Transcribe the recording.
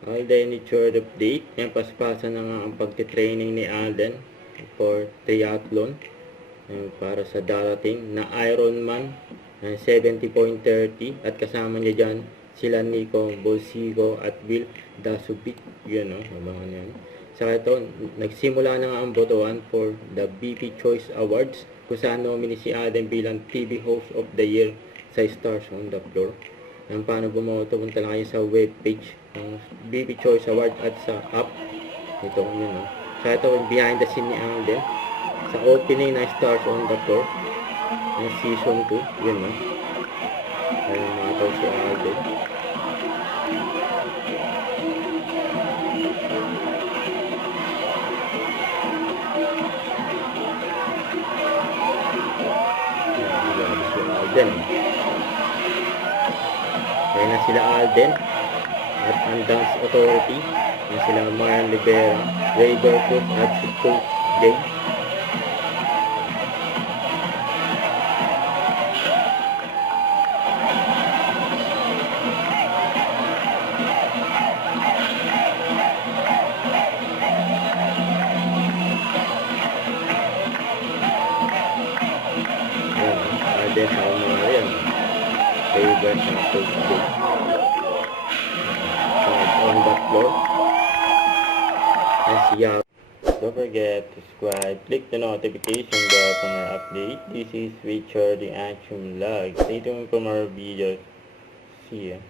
Okay, then it's short update. Yan, paspasan na nga ang pagtitraining ni Alden for triathlon. Para sa darating na Ironman 70.30 at kasama niya dyan sila Nico Bolsigo at Will Dasubic. Yun, abangan yan. Saka ito, nagsimula na nga ang botohan for the BP Choice Awards kung saan nominee si Alden bilang TV Host of the Year sa Stars on the Floor. Paano bumoto, punta lang kayo sa webpage ng BP Choice Award at sa app. Ito, yun. Saka ito, behind the scene ni Alden sa opening na Stars on the Floor ng season 2. Yun, ayun mga tao si Alden. Kaya na sila Alden at ang Dance Authority na sila Marian Rivera, Ray Berkut at si Coach Jay. Alden sa Marian Rivera sa Coach Jay. On the floor. Don't forget to subscribe, click the notification bell for more update. This is Richard the Action Vlog. Stay tuned for more videos. See ya.